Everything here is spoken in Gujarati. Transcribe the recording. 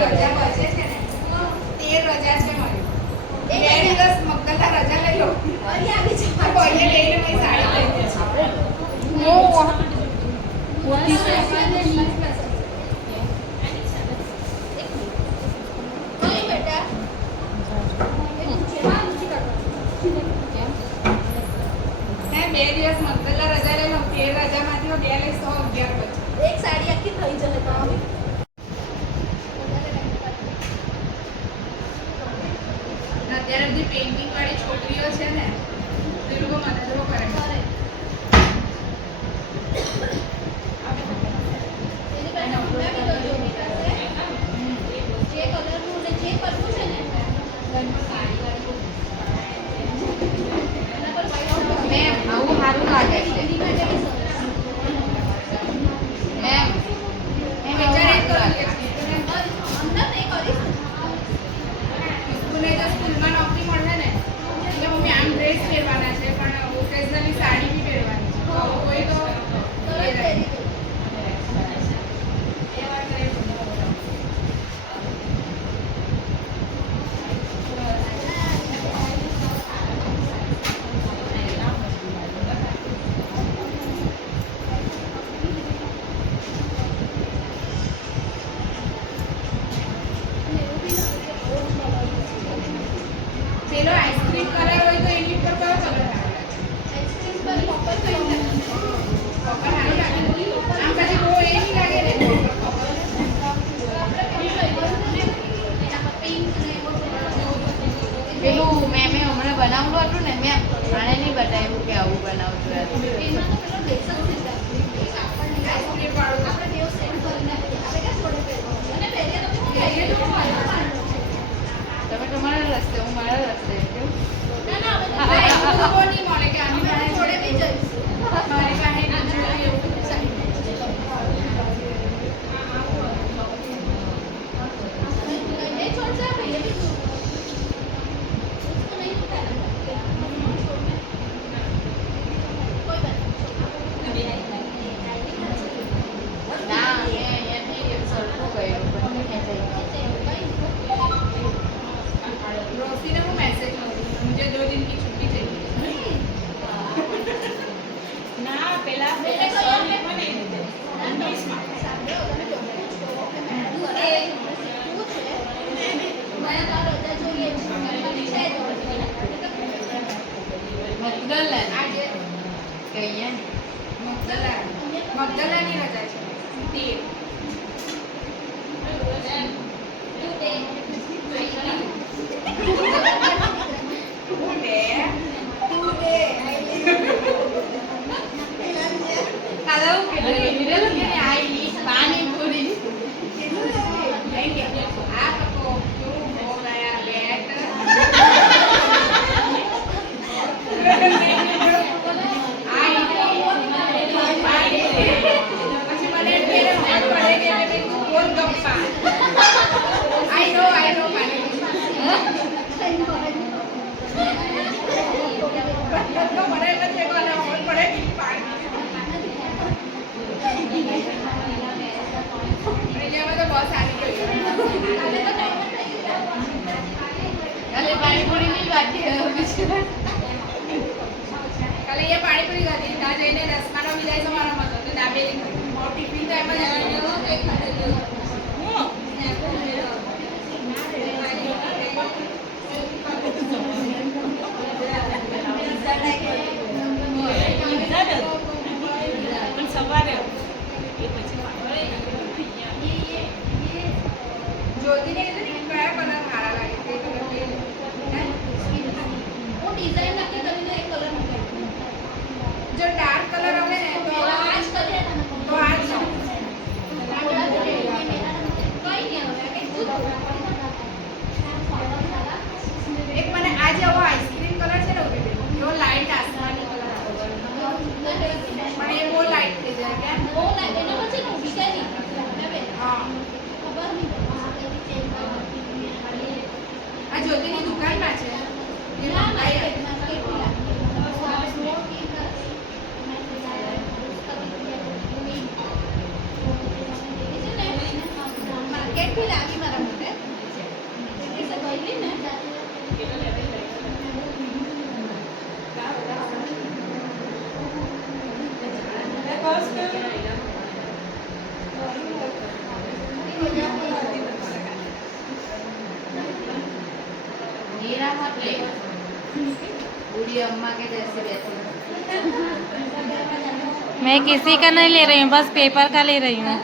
રજા બચે છે ને 13 રજા છે મારી. 2 દિવસ મગદલા રજા લઈ લો. અરે આવી છે કોઈને લઈને મેં સાડી લઈ છે. ઓ મોટી છે. કઈ બેટા હે 2 દિવસ મગદલા રજા લઈ લો. 13 રજામાંથી 2 લઈશ તો 11 બચે. એક સાડી આખી થઈ જશે તમારી. અત્યારે બધી પેઇન્ટિંગ વાળી છોકરીઓ છે ને તે લોકો મદદો કરે. આવું સારું લાગે છે સ્કૂલમાં નોકરી મળે ને એટલે મમ્મી આમ ડ્રેસ પહેરવાના છે પણ ઓકેઝનલી સાડી બી પહેરવાની છે કોઈ તો પેલો આઈસ્ક્રીમ કલર હોય તો એની ઉપર કયો કલર આવે? આઈસ્ક્રીમ પર પર્પલ કલર લાગે. પર્પલ સારું લાગે. આમ પછી બહુ એ નહીં લાગે ને. પેલું મેં હમણાં બનાવવું હતું ને મેં આને નહીં બતાવ્યું કે આવું બનાવતું હતું. આઈસ્ક્રીમ વાળું તમે તમારા રસ્તે હું મારા રસ્તે નહીં મળે કે આની પાસે જોડે બી જઈશું મારી પાસે એવું ના મેં અહીંયાથી સરખું કર્યું रोसी ने वो मैसेज मुझे 2 दिन की छुट्टी चाहिए ना पहला इंग्लिश में મગદલા ની રજા છે 13 પાણીપુરી આ પકો ક્યું હો ગયા બેટ પછી મને ફેરે મત પડે કે મેં ગોલ ગપ્પા આઈ નો પાણીપુરી તો મને નથી કોને હોલ પડે કે પાણી તો બસ આવી ગઈ કાલે પાણીપુરી ની વાત છે કાલે એ પાણીપુરી ખાધી ત્યાં જઈને રસમાનો વિદાય તો મારા મત હતો દાબેલી ટિફિન તો એમ જ સવારે જ્યોતિને કીધું ને કયા કલર સારા લાગે તે કલર લઈ લે હું ડિઝાઇન નાખી તમને એક કલર મૂકી જો ડાર્ક કલર આવે ને તો આજ કરીએ તો આજ એક મને આજે આવો આઈસ્ક્રીમ કલર છે ને એવો લાઈટ આસમાની કલર આવે પણ એ બહુ લાઈટ થઈ જાય કે બહુ લાઈટ એના પછી ઊભી જાય ને હા ખબર નહીં આ જ્યોતિની દુકાનમાં છે ના લાઈટ માર્કેટ થી લાવી મારા मेरा मत ले बूढ़ी अम्मा के जैसे बैठी मैं किसी का नहीं ले रही हूँ, बस पेपर का ले रही हूँ।